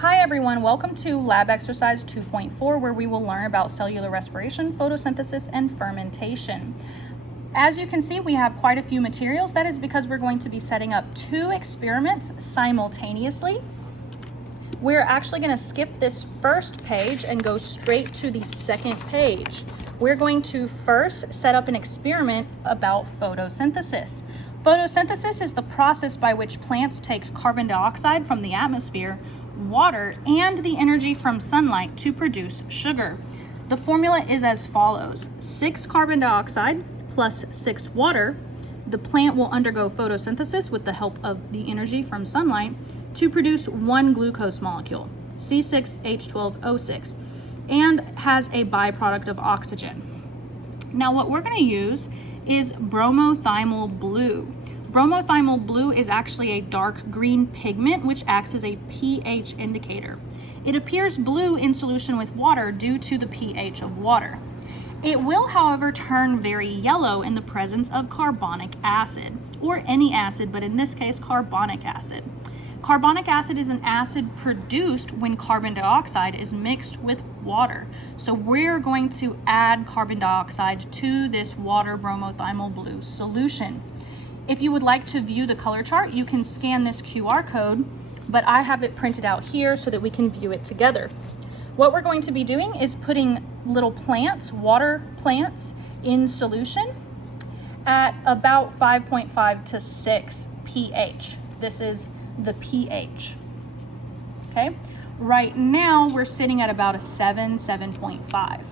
Hi everyone, welcome to lab exercise 2.4 where we will learn about cellular respiration, photosynthesis, and fermentation. As you can see, we have quite a few materials. That is because we're going to be setting up two experiments simultaneously. We're actually going to skip this first page and go straight to the second page. We're going to first set up an experiment about photosynthesis. Photosynthesis is the process by which plants take carbon dioxide from the atmosphere, water, and the energy from sunlight to produce sugar. The formula is as follows: 6 carbon dioxide plus 6 water. The plant will undergo photosynthesis with the help of the energy from sunlight to produce 1 glucose molecule, C6H12O6, and has a byproduct of oxygen. Now what we're going to use is bromothiamyl blue. Bromothiamyl blue is actually a dark green pigment which acts as a pH indicator. It appears blue in solution with water due to the pH of water. It will, however, turn very yellow in the presence of carbonic acid, or any acid, but in this case, carbonic acid. Carbonic acid is an acid produced when carbon dioxide is mixed with water. So we're going to add carbon dioxide to this water bromothiamyl blue solution. If you would like to view the color chart, you can scan this QR code, but I have it printed out here so that we can view it together. What we're going to be doing is putting little plants, water plants, in solution at about 5.5 to 6 pH. This is the pH. Okay, right now we're sitting at about a 7.5.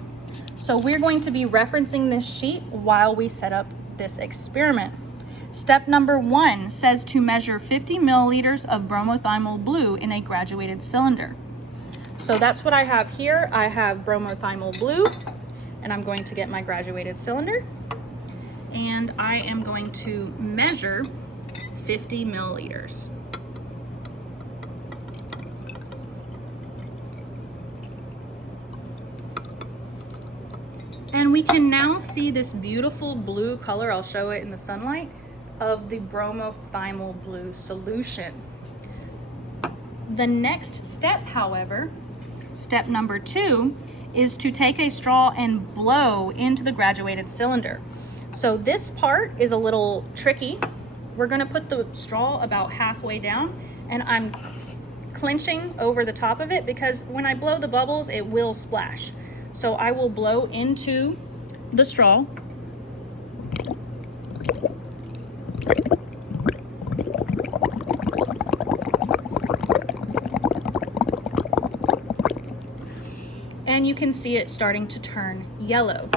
So we're going to be referencing this sheet while we set up this experiment. Step number 1 says to measure 50 milliliters of bromothiamyl blue in a graduated cylinder. So that's what I have here. I have bromothiamyl blue, and I'm going to get my graduated cylinder, and I am going to measure 50 milliliters. And we can now see this beautiful blue color, I'll show it in the sunlight, of the bromothiamyl blue solution. The next step, however, step number 2, is to take a straw and blow into the graduated cylinder. So this part is a little tricky. We're going to put the straw about halfway down, and I'm clenching over the top of it because when I blow the bubbles, it will splash. So I will blow into the straw. And you can see it starting to turn yellow.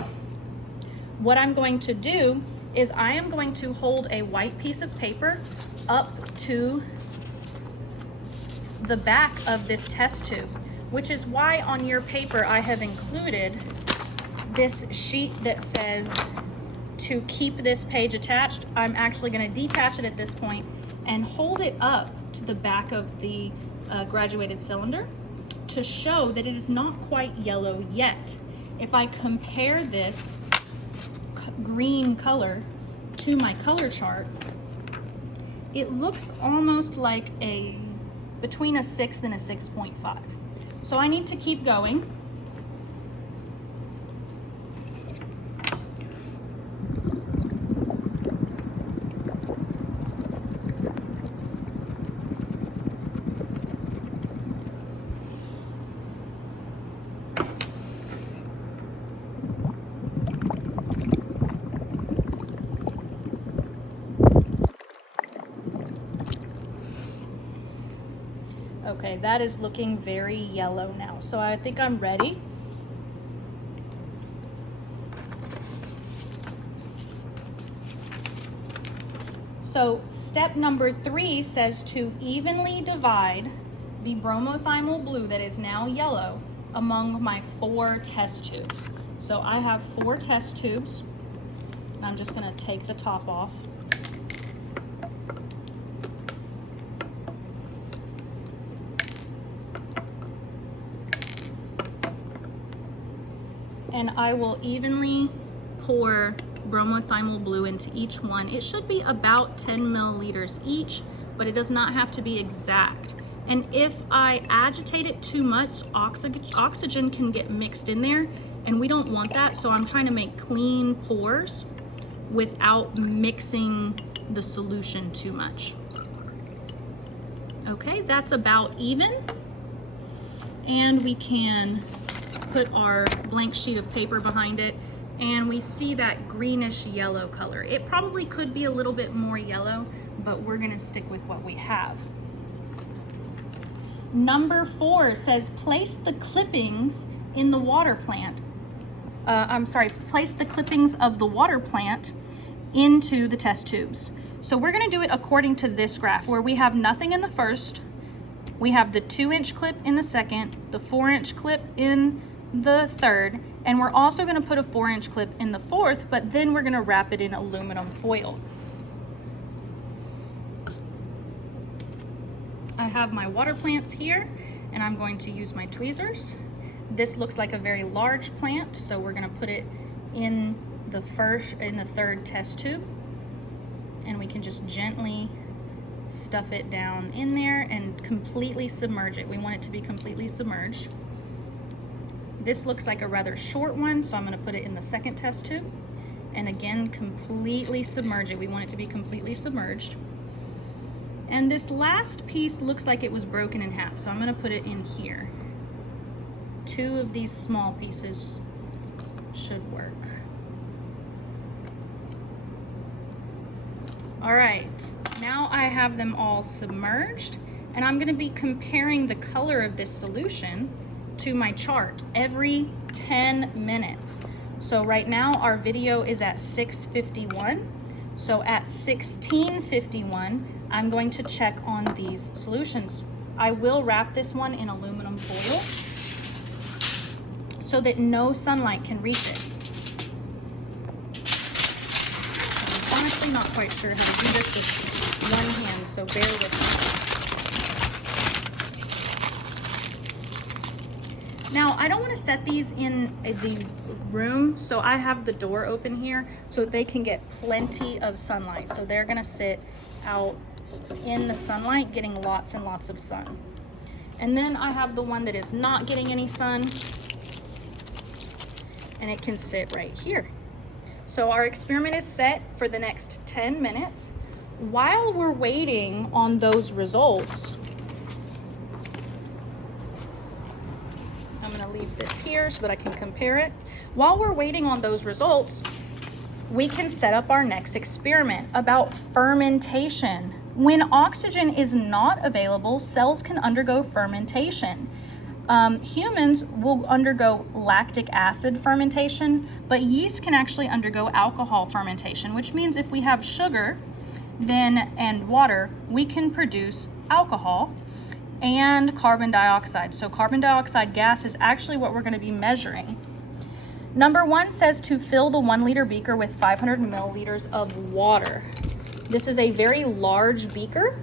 What I'm going to do is I am going to hold a white piece of paper up to the back of this test tube, which is why on your paper I have included this sheet that says to keep this page attached. I'm actually going to detach it at this point and hold it up to the back of the graduated cylinder to show that it is not quite yellow yet. If I compare this green color to my color chart, it looks almost like between a 6 and a 6.5. So I need to keep going. Okay, that is looking very yellow now. So I think I'm ready. So step number 3 says to evenly divide the bromothiamyl blue that is now yellow among my 4 test tubes. So I have 4 test tubes. I'm just going to take the top off. And I will evenly pour bromothiamyl blue into each one. It should be about 10 milliliters each, but it does not have to be exact. And if I agitate it too much, oxygen can get mixed in there, and we don't want that. So I'm trying to make clean pores without mixing the solution too much. Okay, that's about even. And we can put our blank sheet of paper behind it, and we see that greenish yellow color. It probably could be a little bit more yellow, but we're gonna stick with what we have. Number 4 says place the clippings in the water plant. Place the clippings of the water plant into the test tubes. So we're gonna do it according to this graph where we have nothing in the first, we have the 2-inch clip in the second, the 4-inch clip in the third, and we're also gonna put a 4-inch clip in the fourth, but then we're gonna wrap it in aluminum foil. I have my water plants here, and I'm going to use my tweezers. This looks like a very large plant, so we're gonna put it in the third test tube, and we can just gently stuff it down in there and completely submerge it. We want it to be completely submerged. This looks like a rather short one, so I'm gonna put it in the second test tube, and again, completely submerge it. We want it to be completely submerged. And this last piece looks like it was broken in half, so I'm gonna put it in here. 2 of these small pieces should work. All right, now I have them all submerged, and I'm gonna be comparing the color of this solution to my chart every 10 minutes. So right now our video is at 6:51. So at 16:51, I'm going to check on these solutions. I will wrap this one in aluminum foil so that no sunlight can reach it. I'm honestly not quite sure how to do this with one hand, so bear with me. Now, I don't want to set these in the room, so I have the door open here so they can get plenty of sunlight. So they're gonna sit out in the sunlight getting lots and lots of sun. And then I have the one that is not getting any sun, and it can sit right here. So our experiment is set for the next 10 minutes. While we're waiting on those results, I'm gonna leave this here so that I can compare it. While we're waiting on those results, we can set up our next experiment about fermentation. When oxygen is not available, cells can undergo fermentation. Humans will undergo lactic acid fermentation, but yeast can actually undergo alcohol fermentation, which means if we have sugar and water, we can produce alcohol and carbon dioxide. So carbon dioxide gas is actually what we're going to be measuring. Number 1 says to fill the 1-liter beaker with 500 milliliters of water. This is a very large beaker,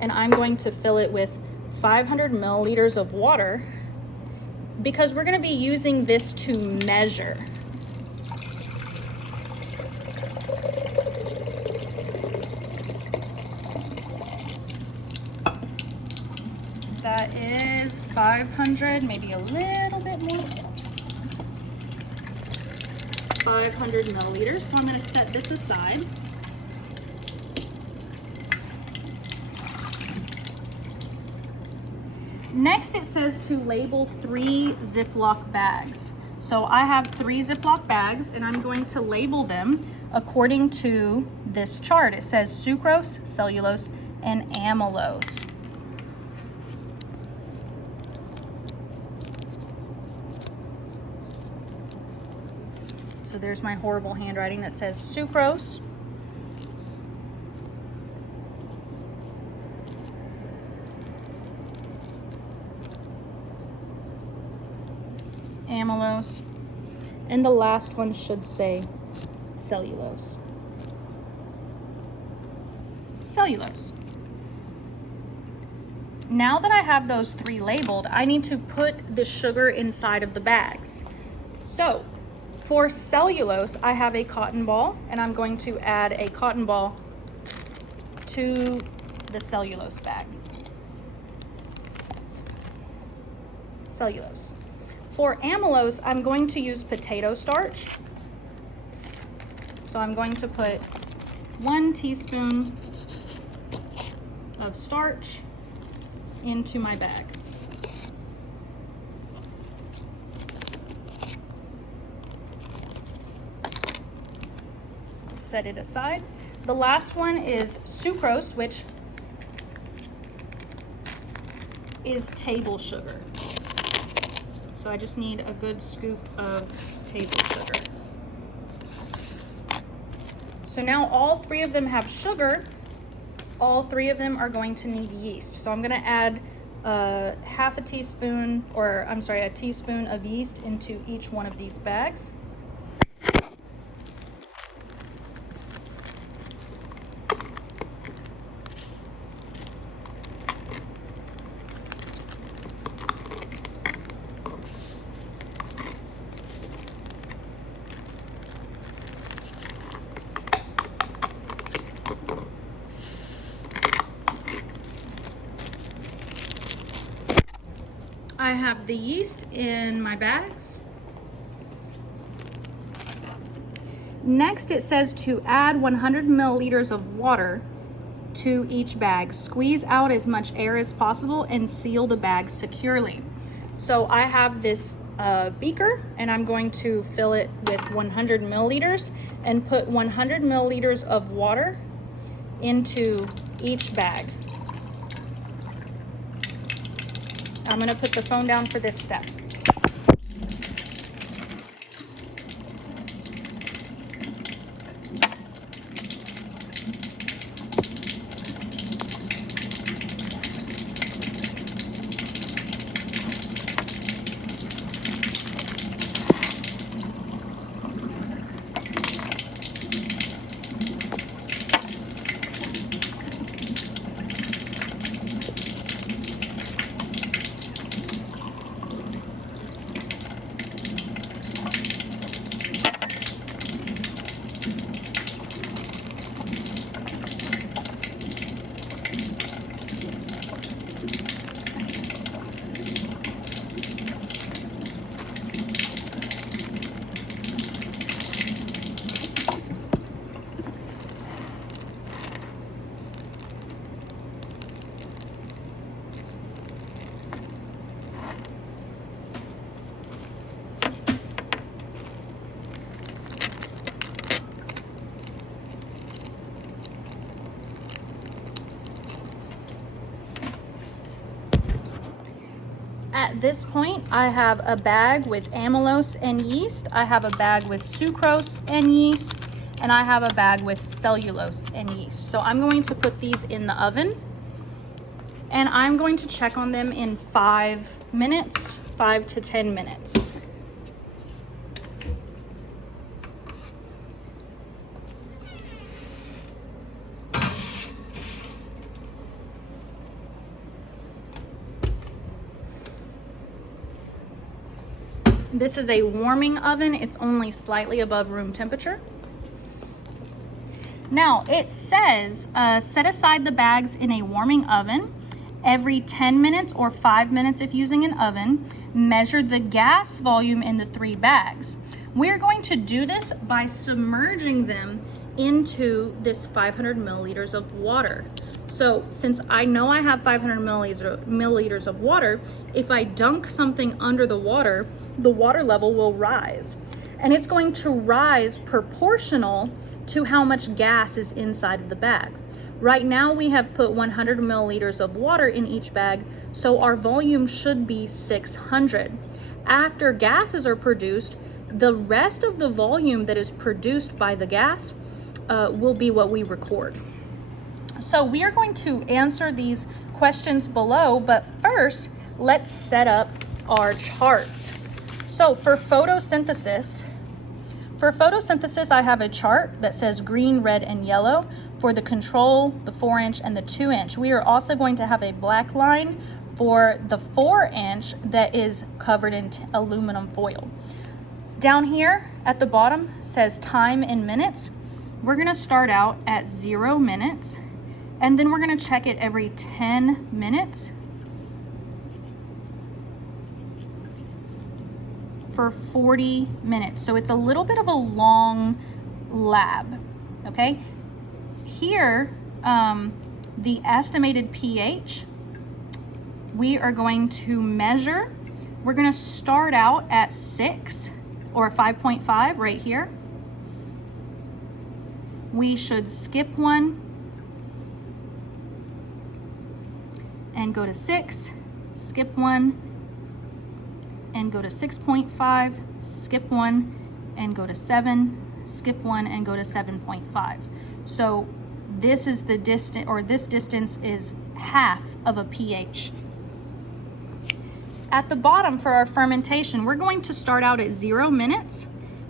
and I'm going to fill it with 500 milliliters of water because we're going to be using this to measure. That is 500, maybe a little bit more. 500 milliliters. So I'm going to set this aside. Next, it says to label 3 Ziploc bags. So I have 3 Ziploc bags, and I'm going to label them according to this chart. It says sucrose, cellulose, and amylose. So there's my horrible handwriting that says sucrose. Amylose, and the last one should say cellulose. Cellulose. Now that I have those 3 labeled, I need to put the sugar inside of the bags. So for cellulose, I have a cotton ball, and I'm going to add a cotton ball to the cellulose bag. cellulose. For amylose, I'm going to use potato starch. So I'm going to put 1 teaspoon of starch into my bag. Set it aside. The last one is sucrose, which is table sugar. So I just need a good scoop of table sugar. So now all 3 of them have sugar. All 3 of them are going to need yeast. So I'm going to add a teaspoon of yeast into each one of these bags. I have the yeast in my bags. Next, it says to add 100 milliliters of water to each bag. Squeeze out as much air as possible and seal the bag securely. So I have this beaker, and I'm going to fill it with 100 milliliters and put 100 milliliters of water into each bag. I'm going to put the phone down for this step. At this point, I have a bag with amylose and yeast, I have a bag with sucrose and yeast, and I have a bag with cellulose and yeast. So I'm going to put these in the oven, and I'm going to check on them in 5 minutes, 5 to 10 minutes. This is a warming oven. It's only slightly above room temperature. Now it says set aside the bags in a warming oven every 10 minutes or 5 minutes if using an oven. Measure the gas volume in the 3 bags. We're going to do this by submerging them into this 500 milliliters of water. So since I know I have 500 milliliters of water, if I dunk something under the water level will rise. And it's going to rise proportional to how much gas is inside of the bag. Right now we have put 100 milliliters of water in each bag, so our volume should be 600. After gases are produced, the rest of the volume that is produced by the gas will be what we record. So we are going to answer these questions below, but first let's set up our charts. So for photosynthesis, I have a chart that says green, red, and yellow for the control, the 4-inch, and the 2-inch. We are also going to have a black line for the 4-inch that is covered in aluminum foil. Down here at the bottom says time in minutes. We're gonna start out at 0 minutes, and then we're gonna check it every 10 minutes. for 40 minutes. So it's a little bit of a long lab, okay? Here, the estimated pH, we are going to measure. We're gonna start out at 6 or 5.5 right here. We should skip one and go to 6, skip one and go to 6.5, skip one and go to 7, skip one and go to 7.5. So this is the distance, or this distance is half of a pH. At the bottom for our fermentation, we're going to start out at 0 minutes,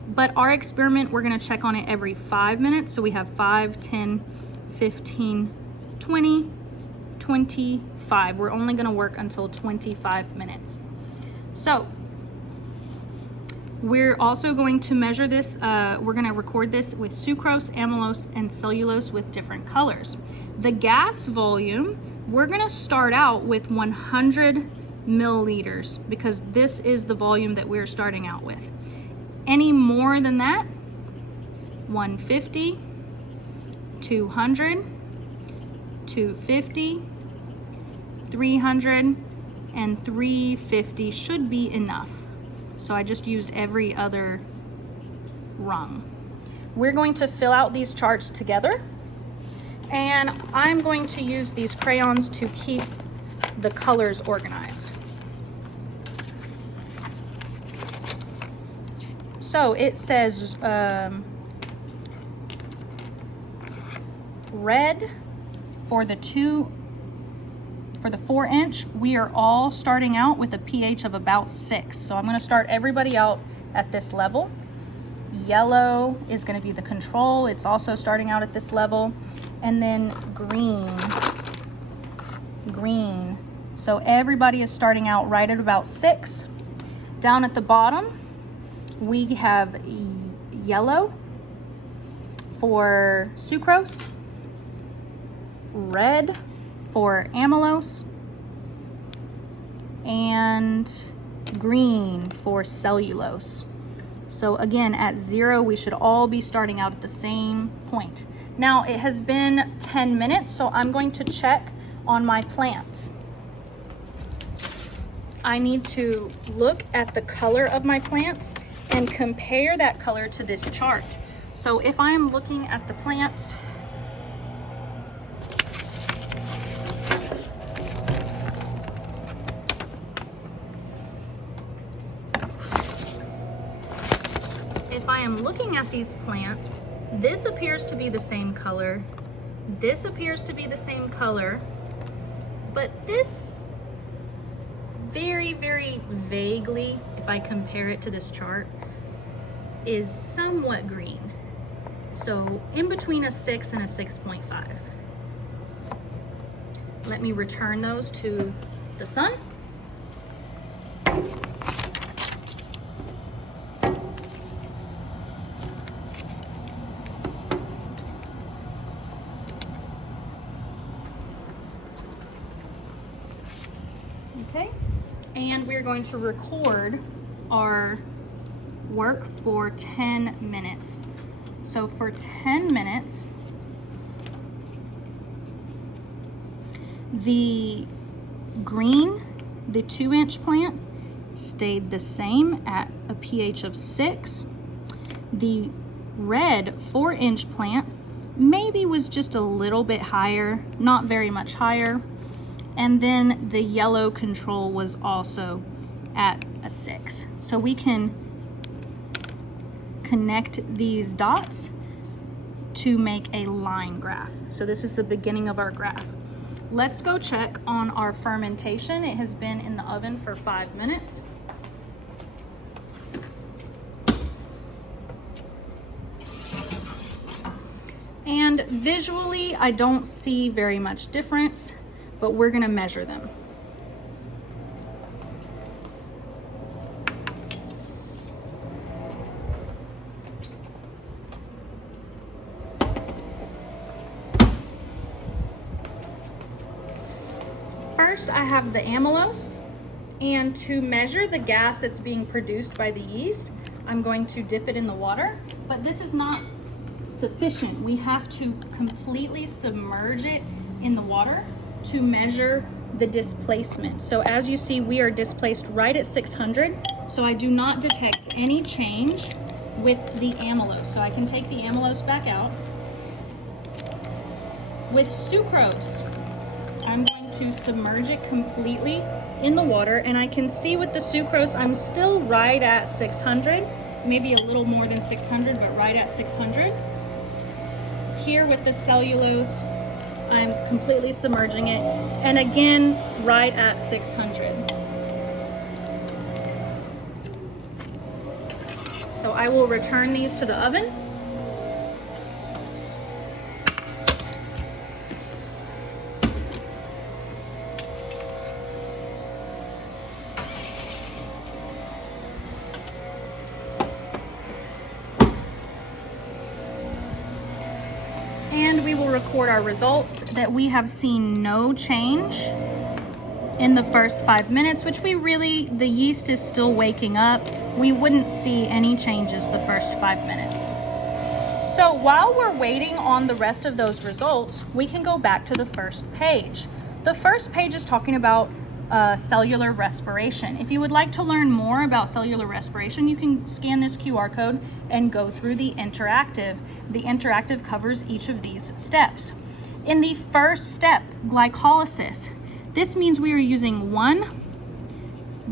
but our experiment, we're gonna check on it every 5 minutes. So we have 5, 10, 15, 20, 25. We're only gonna work until 25 minutes. So we're also going to measure this, we're gonna record this with sucrose, amylose, and cellulose with different colors. The gas volume, we're gonna start out with 100 milliliters because this is the volume that we're starting out with. Any more than that, 150, 200, 250, 300, and 350 should be enough. So I just used every other rung. We're going to fill out these charts together, and I'm going to use these crayons to keep the colors organized. So it says red for the 4-inch, we are all starting out with a pH of about 6. So I'm going to start everybody out at this level. Yellow is going to be the control. It's also starting out at this level. And then green. So everybody is starting out right at about 6. Down at the bottom, we have yellow for sucrose, red for amylose, and green for cellulose. So again, at 0, we should all be starting out at the same point. Now it has been 10 minutes, so I'm going to check on my plants. I need to look at the color of my plants and compare that color to this chart. So if I am looking at the plants, if I am looking at these plants, this appears to be the same color, this appears to be the same color, but this very, very vaguely, if I compare it to this chart, is somewhat green. So in between a 6 and a 6.5. Let me return those to the sun. Okay, and we're going to record our work for 10 minutes. So for 10 minutes, the green, the 2-inch plant, stayed the same at a pH of 6. The red 4-inch plant maybe was just a little bit higher, not very much higher. And then the yellow control was also at a 6. So we can connect these dots to make a line graph. So this is the beginning of our graph. Let's go check on our fermentation. It has been in the oven for 5 minutes. And visually, I don't see very much difference, but we're gonna measure them. First, I have the amylose, And to measure the gas that's being produced by the yeast, I'm going to dip it in the water, but this is not sufficient. We have to completely submerge it in the water to measure the displacement. So as you see, we are displaced right at 600, so I do not detect any change with the amylose. So I can take the amylose back out. With sucrose, I'm going to submerge it completely in the water, and I can see with the sucrose, I'm still right at 600, maybe a little more than 600, but right at 600. Here with the cellulose, I'm completely submerging it, and again, right at 600. So I will return these to the oven. And we will record our results that we have seen no change in the first 5 minutes, which the yeast is still waking up. We wouldn't see any changes the first 5 minutes. So while we're waiting on the rest of those results, we can go back to the first page. The first page is talking about cellular respiration. If you would like to learn more about cellular respiration, you can scan this QR code and go through the interactive. The interactive covers each of these steps. In the first step, glycolysis, this means we are using 1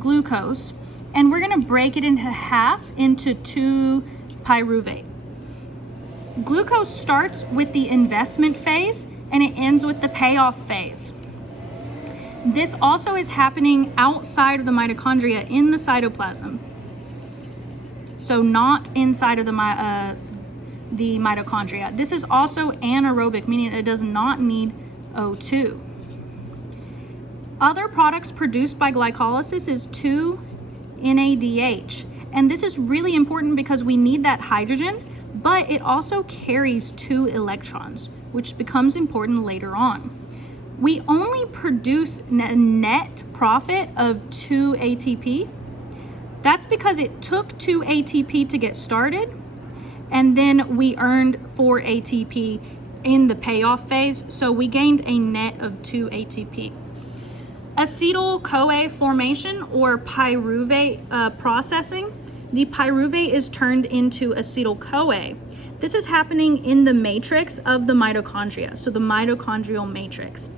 glucose, and we're going to break it into half into 2 pyruvate. Glucose starts with the investment phase and it ends with the payoff phase. This also is happening outside of the mitochondria in the cytoplasm. So not inside of the mitochondria. This is also anaerobic, meaning it does not need O2. Other products produced by glycolysis is 2-NADH. And this is really important because we need that hydrogen, but it also carries 2 electrons, which becomes important later on. We only produce a net profit of 2 ATP. That's because it took 2 ATP to get started, and then we earned 4 ATP in the payoff phase, so we gained a net of 2 ATP. Acetyl-CoA formation or pyruvate processing, the pyruvate is turned into acetyl-CoA. This is happening in the matrix of the mitochondria, so the mitochondrial matrix.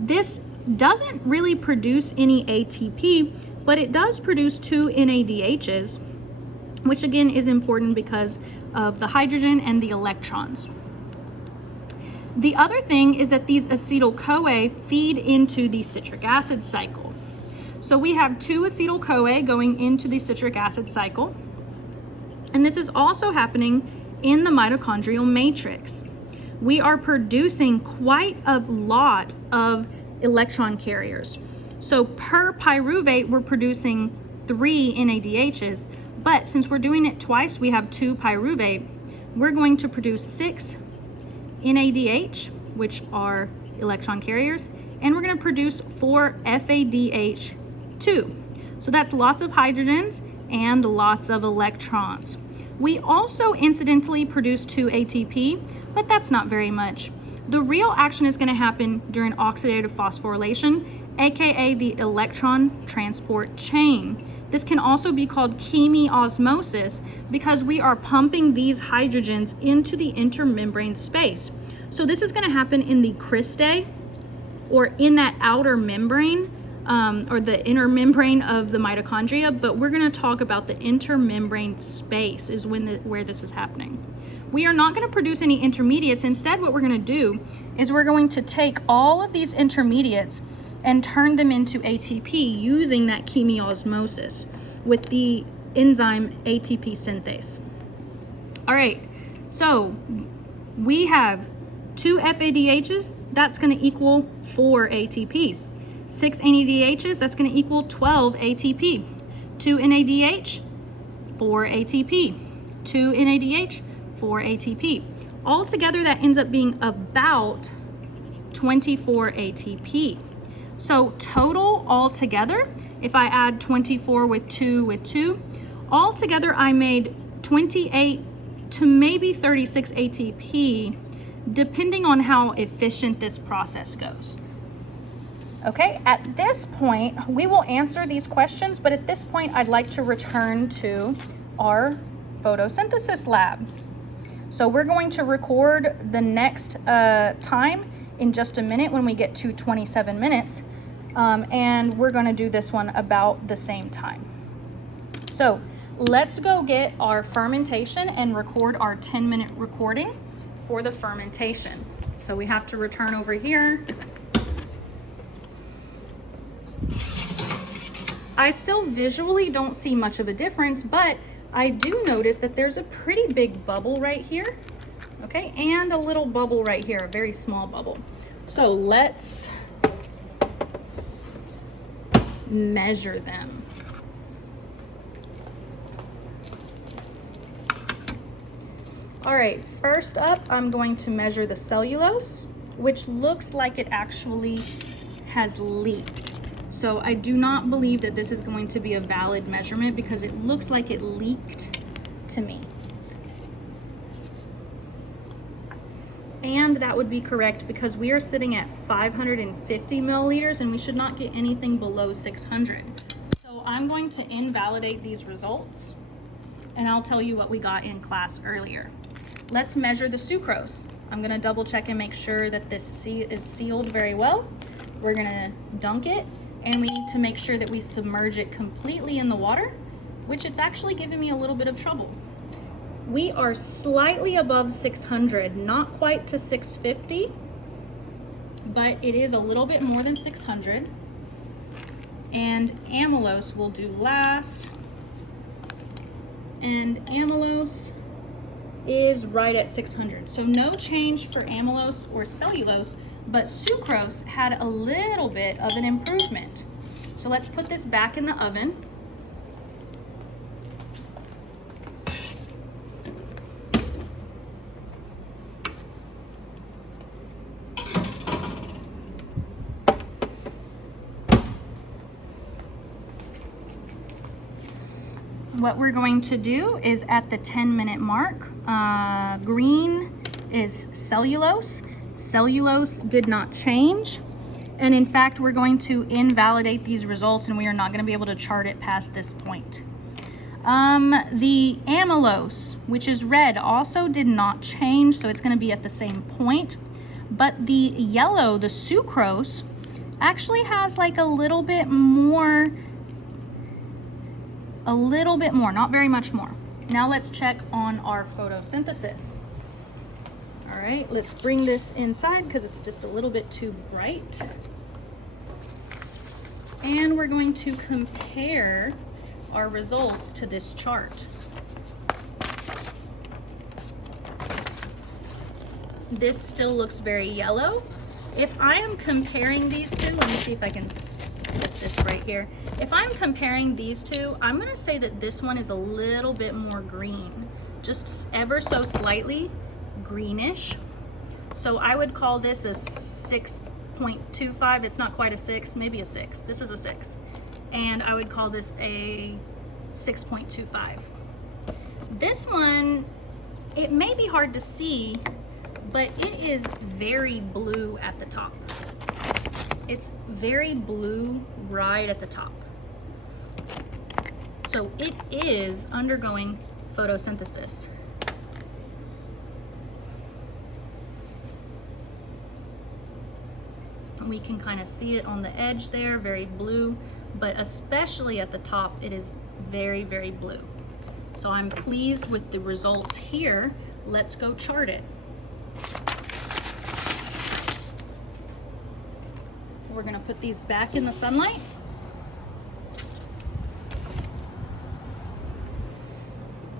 This doesn't really produce any ATP, but it does produce 2 NADHs, which again is important because of the hydrogen and the electrons. The other thing is that these acetyl-CoA feed into the citric acid cycle. So we have 2 acetyl-CoA going into the citric acid cycle, and this is also happening in the mitochondrial matrix. We are producing quite a lot of electron carriers. So per pyruvate, we're producing 3 NADHs, but since we're doing it twice, we have 2 pyruvate, we're going to produce 6 NADH, which are electron carriers, and we're going to produce 4 FADH2. So that's lots of hydrogens and lots of electrons. We also incidentally produce 2 ATP, but that's not very much. The real action is going to happen during oxidative phosphorylation, aka the electron transport chain. This can also be called chemiosmosis because we are pumping these hydrogens into the intermembrane space. So this is going to happen in the cristae, or in that outer membrane, or the inner membrane of the mitochondria, but we're going to talk about the intermembrane space is where this is happening. We are not going to produce any intermediates. Instead, what we're going to do is we're going to take all of these intermediates and turn them into ATP using that chemiosmosis with the enzyme ATP synthase. All right, so we have 2 FADHs, that's going to equal 4 ATP. 6 NADHs, that's going to equal 12 ATP. 2 NADH, 4 ATP. 2 NADH, 4 ATP. Altogether, that ends up being about 24 ATP. So total altogether, if I add 24 with 2, altogether I made 28 to maybe 36 ATP, depending on how efficient this process goes. Okay, at this point, we will answer these questions, but at this point, I'd like to return to our photosynthesis lab. So we're going to record the next time in just a minute when we get to 27 minutes, and we're going to do this one about the same time. So let's go get our fermentation and record our 10-minute recording for the fermentation. So we have to return over here. I still visually don't see much of a difference, but I do notice that there's a pretty big bubble right here, okay, and a little bubble right here, a very small bubble. So let's measure them. All right, first up, I'm going to measure the cellulose, which looks like it actually has leaked. So I do not believe that this is going to be a valid measurement because it looks like it leaked to me. And that would be correct because we are sitting at 550 milliliters and we should not get anything below 600. So I'm going to invalidate these results and I'll tell you what we got in class earlier. Let's measure the sucrose. I'm gonna double check and make sure that this is sealed very well. We're gonna dunk it. And we need to make sure that we submerge it completely in the water, which it's actually giving me a little bit of trouble. We are slightly above 600, not quite to 650, but it is a little bit more than 600. And amylose will do last. And amylose is right at 600. So no change for amylose or cellulose, but sucrose had a little bit of an improvement. So let's put this back in the oven. What we're going to do is at the 10-minute mark, green is cellulose. Cellulose did not change. And in fact, we're going to invalidate these results and we are not going to be able to chart it past this point. The amylose, which is red, also did not change, so it's going to be at the same point. But the yellow, the sucrose, actually has like a little bit more, not very much more. Now let's check on our photosynthesis. All right, let's bring this inside because it's just a little bit too bright. And we're going to compare our results to this chart. This still looks very yellow. If I am comparing these two, let me see if I can set this right here. If I'm comparing these two, I'm gonna say that this one is a little bit more green, just ever so slightly greenish. So I would call this a 6.25. It's not quite a 6, maybe a 6. This is a 6. And I would call this a 6.25. This one, it may be hard to see, but it is very blue at the top. It's very blue right at the top. So it is undergoing photosynthesis. We can kind of see it on the edge there, very blue, but especially at the top, it is very, very blue. So I'm pleased with the results here. Let's go chart it. We're gonna put these back in the sunlight.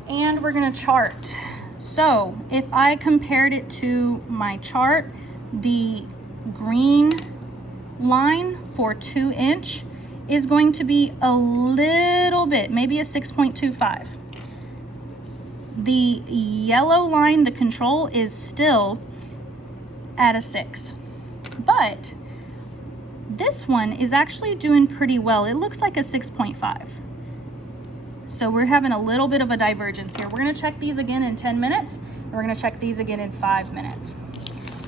And we're gonna chart. So if I compared it to my chart, the green line for 2-inch is going to be a little bit, maybe a 6.25. The yellow line, the control, is still at a 6. But this one is actually doing pretty well. It looks like a 6.5. So we're having a little bit of a divergence here. We're gonna check these again in 10 minutes, and we're gonna check these again in 5 minutes.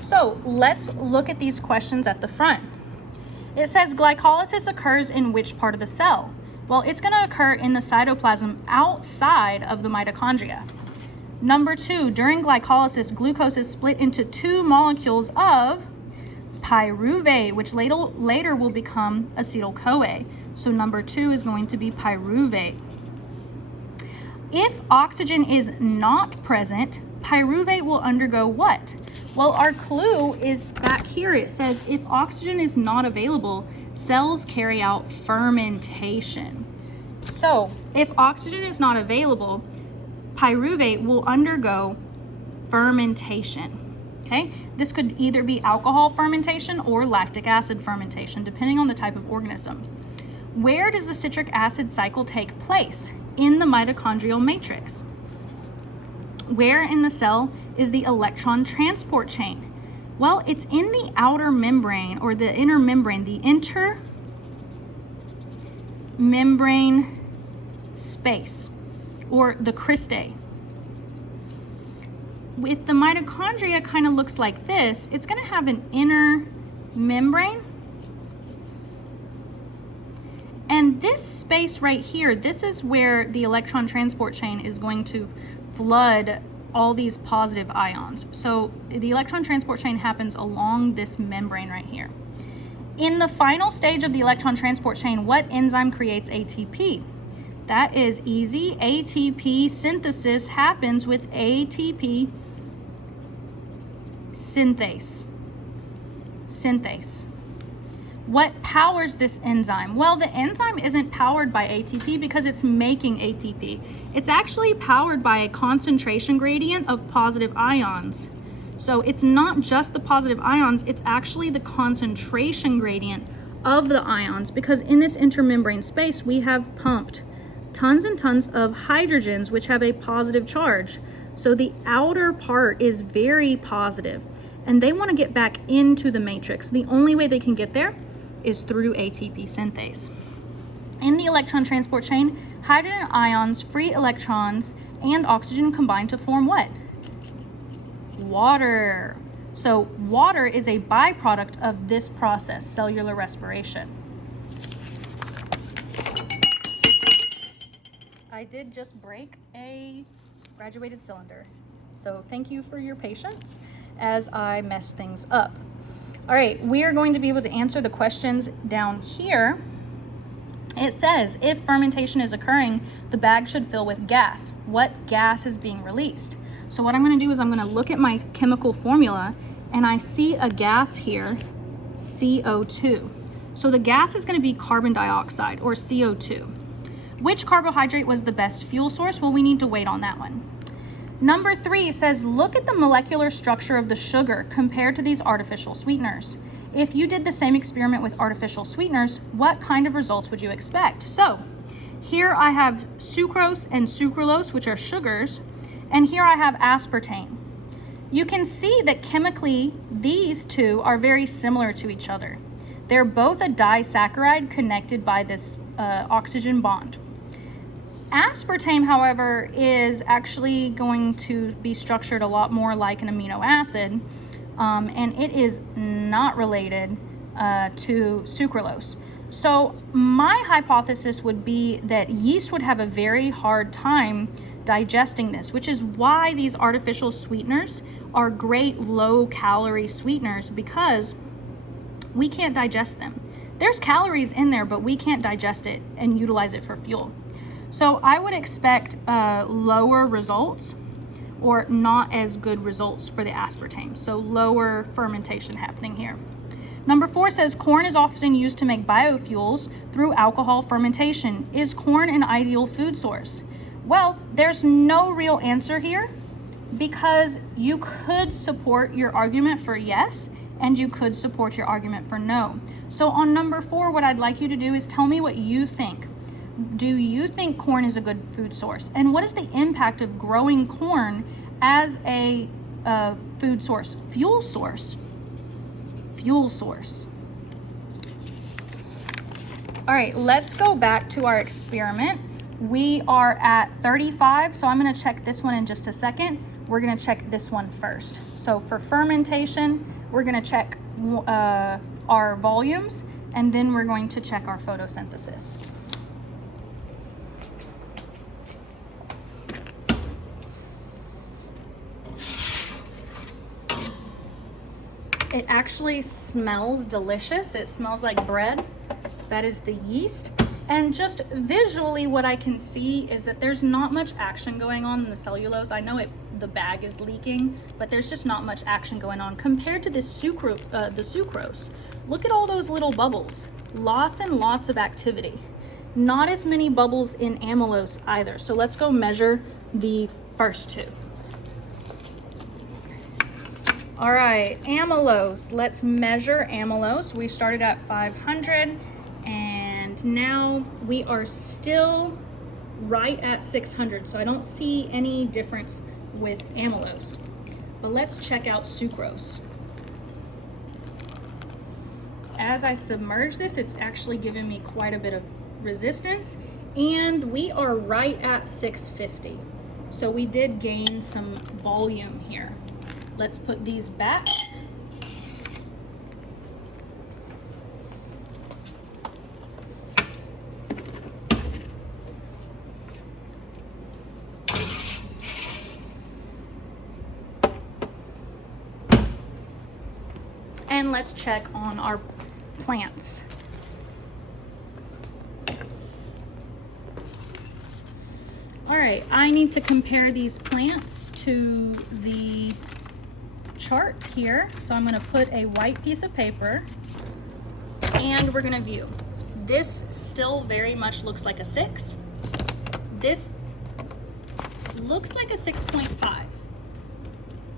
So let's look at these questions at the front. It says glycolysis occurs in which part of the cell? Well, it's gonna occur in the cytoplasm outside of the mitochondria. Number 2, during glycolysis, glucose is split into 2 molecules of pyruvate, which later will become acetyl-CoA. So number 2 is going to be pyruvate. If oxygen is not present, pyruvate will undergo what? Well, our clue is back here. It says if oxygen is not available, cells carry out fermentation. So if oxygen is not available, pyruvate will undergo fermentation. Okay, this could either be alcohol fermentation or lactic acid fermentation, depending on the type of organism. Where does the citric acid cycle take place? In the mitochondrial matrix. Where in the cell is the electron transport chain? Well, it's in the outer membrane or the inner membrane, the intermembrane space or the cristae. If the mitochondria kind of looks like this, it's going to have an inner membrane. And this space right here, this is where the electron transport chain is going to flood all these positive ions. So the electron transport chain happens along this membrane right here. In the final stage of the electron transport chain, what enzyme creates ATP? That is easy. ATP synthesis happens with ATP synthase. What powers this enzyme? Well, the enzyme isn't powered by ATP because it's making ATP. It's actually powered by a concentration gradient of positive ions. So it's not just the positive ions, it's actually the concentration gradient of the ions, because in this intermembrane space, we have pumped tons and tons of hydrogens, which have a positive charge. So the outer part is very positive, and they want to get back into the matrix. The only way they can get there is through ATP synthase. In the electron transport chain, hydrogen ions, free electrons, and oxygen combine to form what? Water. So water is a byproduct of this process, cellular respiration. I did just break a graduated cylinder, so thank you for your patience as I mess things up. All right, we are going to be able to answer the questions down here. It says, if fermentation is occurring, the bag should fill with gas. What gas is being released? So what I'm going to do is I'm going to look at my chemical formula, and I see a gas here, CO2. So the gas is going to be carbon dioxide, or CO2. Which carbohydrate was the best fuel source? Well, we need to wait on that one. Number 3 says, look at the molecular structure of the sugar compared to these artificial sweeteners. If you did the same experiment with artificial sweeteners, what kind of results would you expect? So here I have sucrose and sucralose, which are sugars, and here I have aspartame. You can see that chemically, these two are very similar to each other. They're both a disaccharide connected by this oxygen bond. Aspartame, however, is actually going to be structured a lot more like an amino acid, and it is not related to sucralose. So my hypothesis would be that yeast would have a very hard time digesting this, which is why these artificial sweeteners are great low-calorie sweeteners, because we can't digest them. There's calories in there, but we can't digest it and utilize it for fuel. So I would expect lower results, or not as good results for the aspartame. So lower fermentation happening here. Number 4 says corn is often used to make biofuels through alcohol fermentation. Is corn an ideal food source? Well, there's no real answer here, because you could support your argument for yes, and you could support your argument for no. So on number 4, what I'd like you to do is tell me what you think. Do you think corn is a good food source? And what is the impact of growing corn as a food source? Fuel source. All right, let's go back to our experiment. We are at 35, so I'm gonna check this one in just a second. We're gonna check this one first. So for fermentation, we're gonna check our volumes, and then we're going to check our photosynthesis. It actually smells delicious. It smells like bread. That is the yeast. And just visually what I can see is that there's not much action going on in the cellulose. I know the bag is leaking, but there's just not much action going on compared to the sucrose. Look at all those little bubbles. Lots and lots of activity. Not as many bubbles in amylose either. So let's go measure the first two. All right, amylose. Let's measure amylose. We started at 500 and now we are still right at 600. So I don't see any difference with amylose. But let's check out sucrose. As I submerge this, it's actually giving me quite a bit of resistance, and we are right at 650. So we did gain some volume here. Let's put these back. And let's check on our plants. All right, I need to compare these plants to the chart here. So I'm gonna put a white piece of paper and we're gonna view. This still very much looks like a 6. This looks like a 6.5.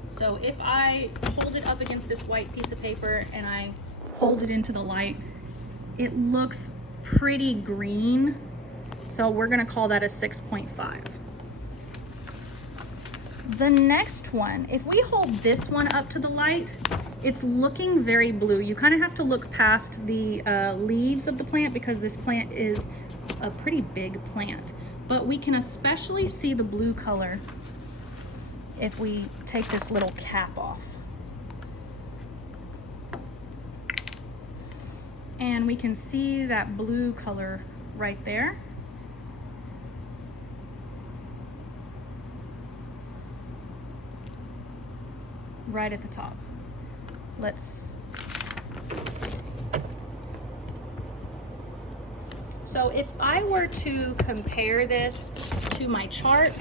So if I hold it up against this white piece of paper and I hold it into the light, it looks pretty green. So we're gonna call that a 6.5. The next one, if we hold this one up to the light, it's looking very blue. You kind of have to look past the leaves of the plant because this plant is a pretty big plant. But we can especially see the blue color if we take this little cap off. And we can see that blue color right there. Right at the top. So if I were to compare this to my chart,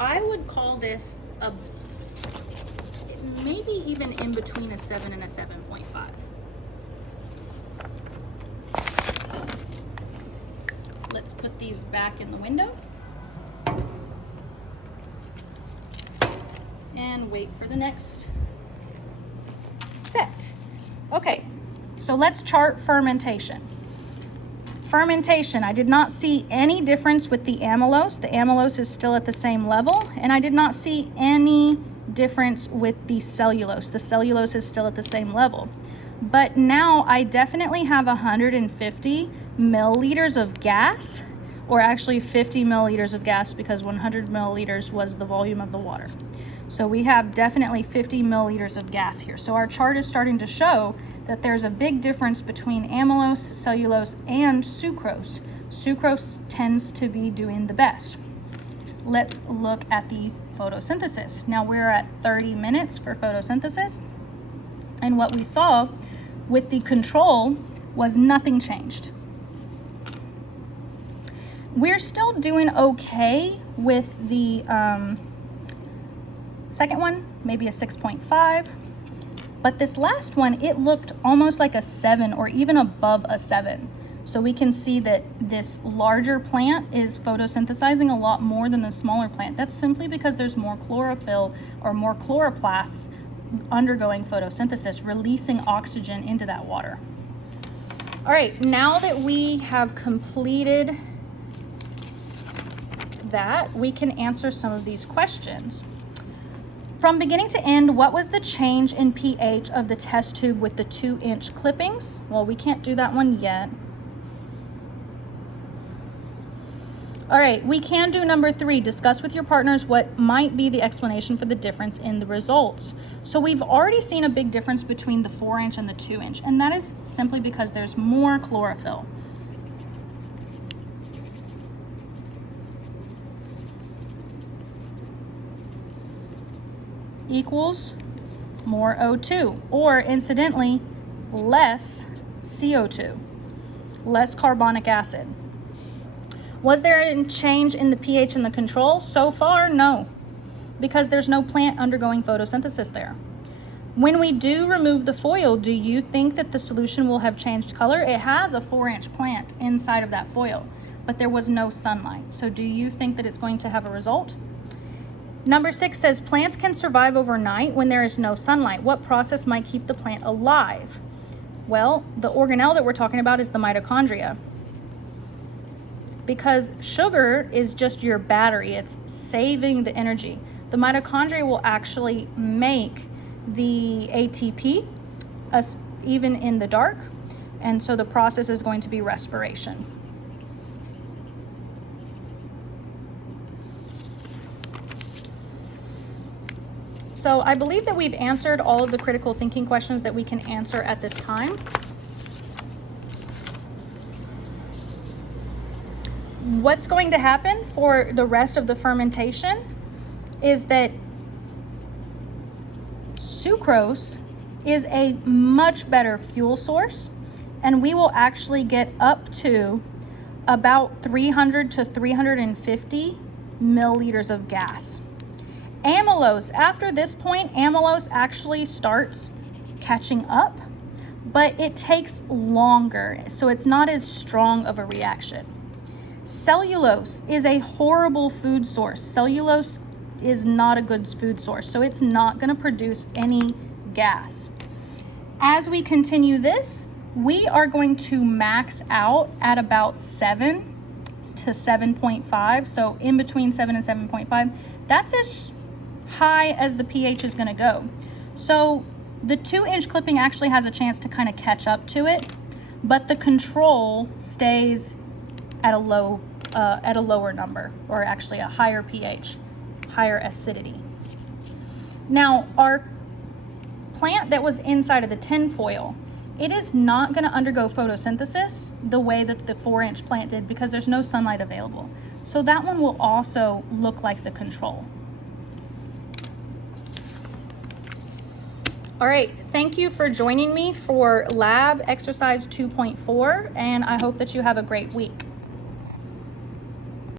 I would call this a maybe even in between a 7 and a 7.5. Let's put these back in the window and wait for the next set. Okay, so let's chart fermentation. Fermentation, I did not see any difference with the amylose. The amylose is still at the same level, and I did not see any difference with the cellulose. The cellulose is still at the same level. But now I definitely have 150 milliliters of gas, or actually 50 milliliters of gas because 100 milliliters was the volume of the water. So we have definitely 50 milliliters of gas here. So our chart is starting to show that there's a big difference between amylose, cellulose, and sucrose. Sucrose tends to be doing the best. Let's look at the photosynthesis. Now we're at 30 minutes for photosynthesis. And what we saw with the control was nothing changed. We're still doing okay with the second one, maybe a 6.5. But this last one, it looked almost like a 7 or even above a 7. So we can see that this larger plant is photosynthesizing a lot more than the smaller plant. That's simply because there's more chlorophyll or more chloroplasts undergoing photosynthesis, releasing oxygen into that water. All right, now that we have completed that, we can answer some of these questions. From beginning to end, what was the change in pH of the test tube with the 2-inch clippings? Well, we can't do that one yet. All right, we can do number 3, discuss with your partners what might be the explanation for the difference in the results. So we've already seen a big difference between the 4-inch and the 2-inch, and that is simply because there's more chlorophyll. Equals more O2, or incidentally, less CO2, less carbonic acid. Was there a change in the pH in the control? So far, no, because there's no plant undergoing photosynthesis there. When we do remove the foil, do you think that the solution will have changed color? It has a 4-inch plant inside of that foil, but there was no sunlight. So do you think that it's going to have a result? Number 6 says plants can survive overnight when there is no sunlight. What process might keep the plant alive? Well, the organelle that we're talking about is the mitochondria. Because sugar is just your battery, it's saving the energy. The mitochondria will actually make the ATP even in the dark, and so the process is going to be respiration. So I believe that we've answered all of the critical thinking questions that we can answer at this time. What's going to happen for the rest of the fermentation is that sucrose is a much better fuel source, and we will actually get up to about 300 to 350 milliliters of gas. Amylose, after this point, amylose actually starts catching up, but it takes longer, so it's not as strong of a reaction. Cellulose is a horrible food source. Cellulose is not a good food source, so it's not going to produce any gas. As we continue this, we are going to max out at about 7 to 7.5, so in between 7 and 7.5. That's as high as the pH is going to go. So the 2-inch clipping actually has a chance to kind of catch up to it, but the control stays at a lower number, or actually a higher pH, higher acidity. Now, our plant that was inside of the tin foil, it is not going to undergo photosynthesis the way that the 4-inch plant did because there's no sunlight available. So that one will also look like the control. All right, thank you for joining me for lab exercise 2.4, and I hope that you have a great week.